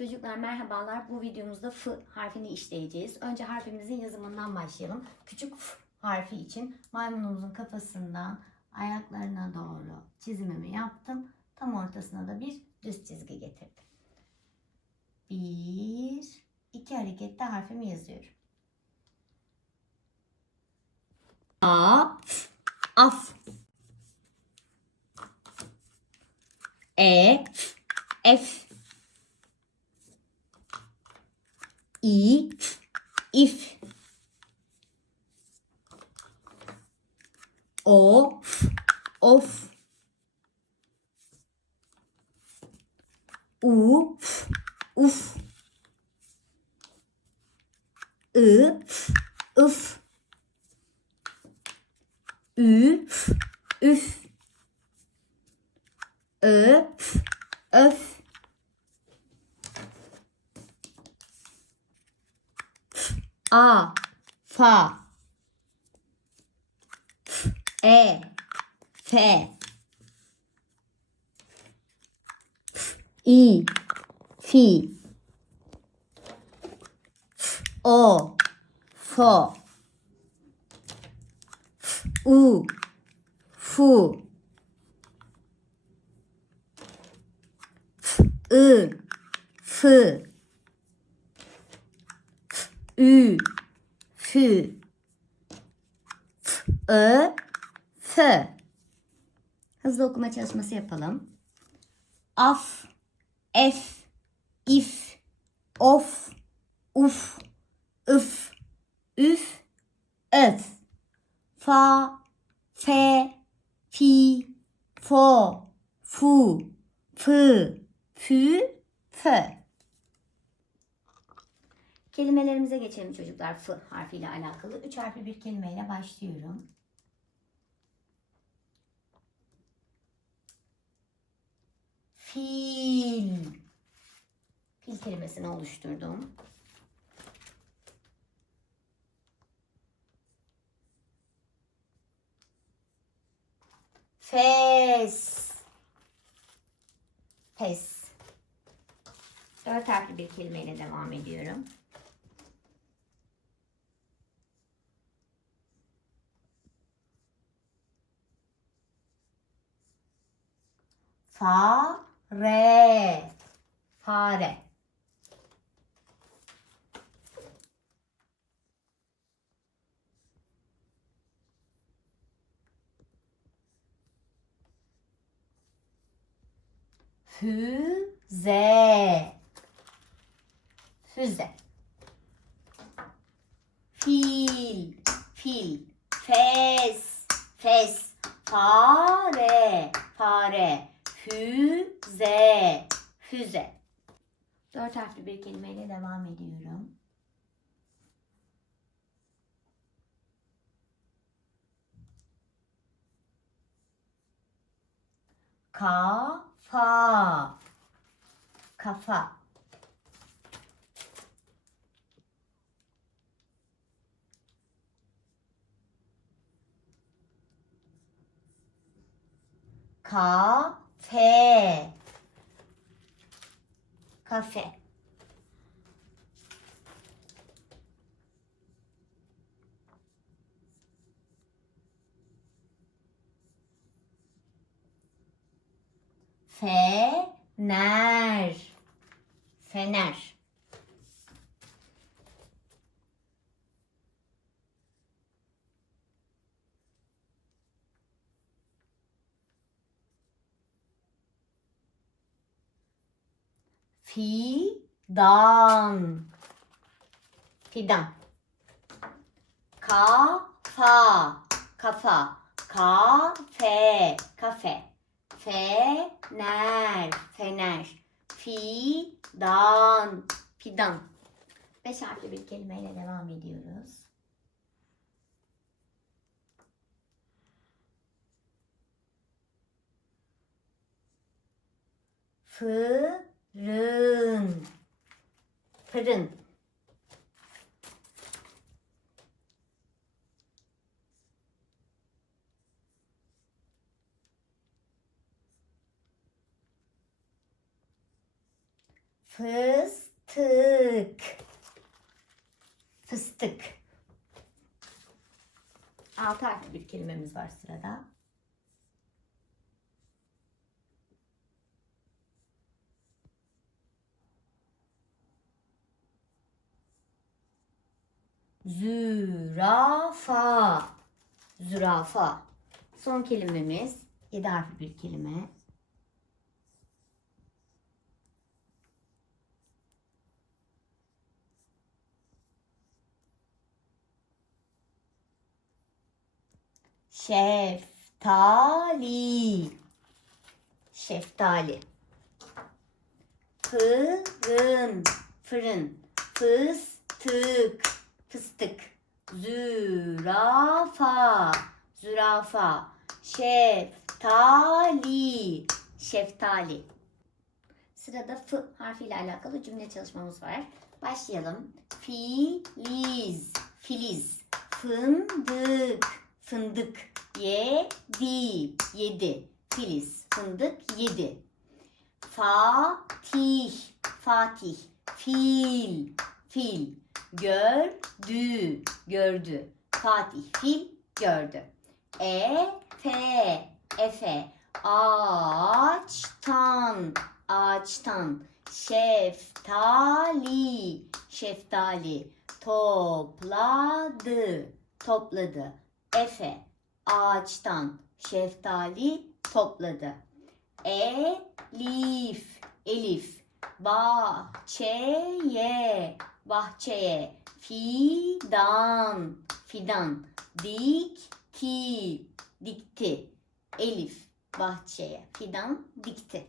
Çocuklar merhabalar. Bu videomuzda F harfini işleyeceğiz. Önce harfimizin yazımından başlayalım. Küçük F harfi için maymunumuzun kafasından ayaklarına doğru çizimimi yaptım. Tam ortasına da bir düz çizgi getirdim. Bir, iki harekette harfimi yazıyorum. A, F, af. E, F, İ, if. O, of. U, uf. I, ıf. Ü, üf. Ö, öf. A, fa, e, fe, i, fi, o, fo, u, fu, ı, fı, ü, fü, ö, fö. Hızlı okuma çalışması yapalım. Af, ef, if, of, uf, üf, üf, öf. Fa, fe, fi, fo, fu, fı, fü, fö. Kelimelerimize geçelim çocuklar F harfiyle alakalı. Üç harfli bir kelimeyle başlıyorum. Fil. Fil kelimesini oluşturdum. Fes. Pes. Dört harfli bir kelimeyle devam ediyorum. Fare. Fare. Füze. Füze. Fil. Fil. Fes. Fes. Fare. Fare. Füze. Füze. Dört harfli bir kelimeyle devam ediyorum. Kafa. Kafa. Kafe. Kafe. Fener. Fener. Fidan. Fidan. Kafa. Kafa. Kafe. Kafe. Fener. Fener. Fidan. Fidan. Beş harfli bir kelimeyle devam ediyoruz. Fırın. Fırın. Fıstık. Fıstık. Altı harfli bir kelimemiz var sırada. Zürafa. Zürafa. Son kelimemiz yedi harfli bir kelime. Şeftali. Şeftali. Fırın. Fırın. Fıstık. Fıstık. Zürafa. Zürafa. Şeftali. Şeftali. Sırada F harfiyle alakalı cümle çalışmamız var. Başlayalım. Filiz. Filiz. Fındık. Fındık. Yedi. Yedi. Filiz. Fındık. Yedi. Fatih. Fatih. Fil. Fil. Gördü. Gördü. Fatih fil gördü. Efe. Efe. Ağaçtan. Ağaçtan. Şeftali. Şeftali. Topladı. Topladı. Efe. Ağaçtan. Şeftali topladı. Elif. Elif. Bahçeye. Bahçeye. Fidan. Fidan. Dikti. Dikti. Elif bahçeye fidan dikti.